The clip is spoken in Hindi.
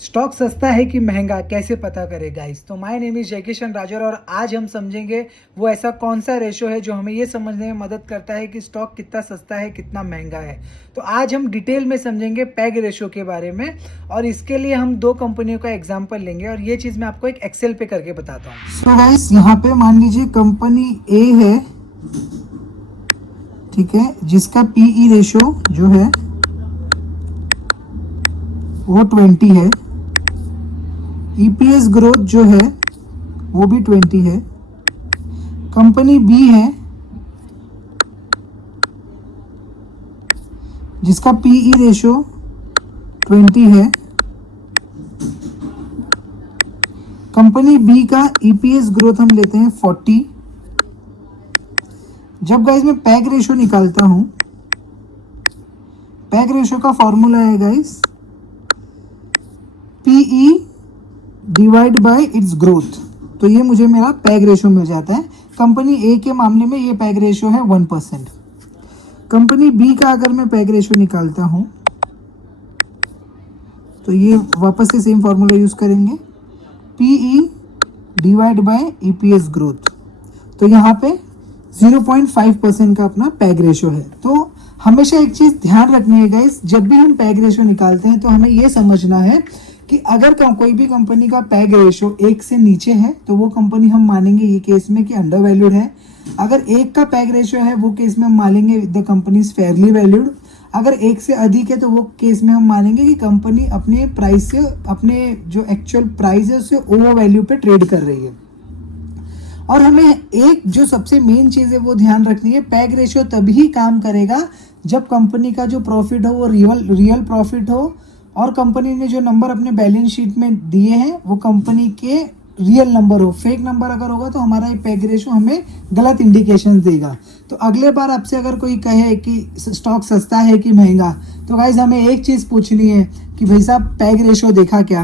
स्टॉक सस्ता है कि महंगा कैसे पता करें गाइस। तो my name is Jaikishan Rajouri और आज हम समझेंगे वो ऐसा कौन सा रेशो है जो हमें ये समझने में मदद करता है कि स्टॉक कितना सस्ता है कितना महंगा है। तो आज हम डिटेल में समझेंगे पैग रेशो के बारे में और इसके लिए हम दो कंपनियों का एग्जाम्पल लेंगे और ये चीज़ मैं आपको एक एक्सेल पे करके बताता हूँ। सो गाइस यहाँ पे मान लीजिए कंपनी ए है, ठीक है, जिसका पीई रेशो जो है वो 20 है, ईपीएस ग्रोथ जो है वो भी 20 है। कंपनी बी है जिसका पीई रेशो 20 है, कंपनी बी का ईपीएस ग्रोथ हम लेते हैं 40। जब गाइस मैं पैग रेशो निकालता हूं, पैग रेशो का फॉर्मूला है guys PE divide by its growth. तो ये मुझे मेरा पैग रेशो मिल जाता है। कंपनी ए के मामले में ये पैग रेशो है 1%। कंपनी बी का अगर मैं पैग रेशो निकालता हूं तो ये वापस से सेम फॉर्मूला यूज करेंगे, PE divide by EPS growth. तो यहाँ पे 0.5% का अपना पैग रेशो है। तो हमेशा एक चीज ध्यान रखनी है गाइस, जब भी हम पैग रेशो निकालते हैं तो हमें ये समझना है कि अगर कोई भी कंपनी का पैग रेशो 1 से नीचे है तो वो कंपनी हम मानेंगे ये केस में कि अंडर वैल्यूड है। अगर 1 का पैग रेशो है वो केस में हम मानेंगे the company is fairly valued. अगर 1 से अधिक है तो वो केस में हम मानेंगे कि कंपनी अपने प्राइस से, अपने जो एक्चुअल प्राइस है उससे ओवर वैल्यू पे ट्रेड कर रही है। और हमें एक जो सबसे मेन चीज़ है वो ध्यान रखनी है, पैग रेशियो तभी काम करेगा जब कंपनी का जो प्रॉफिट हो वो रियल प्रॉफिट हो और कंपनी ने जो नंबर अपने बैलेंस शीट में दिए हैं वो कंपनी के रियल नंबर हो। फेक नंबर अगर होगा तो हमारा ये पैग रेशियो हमें गलत इंडिकेशन देगा। तो अगले बार आपसे अगर कोई कहे कि स्टॉक सस्ता है कि महंगा, तो गाइज हमें एक चीज़ पूछनी है कि भाई साहब पैग रेशियो देखा क्या।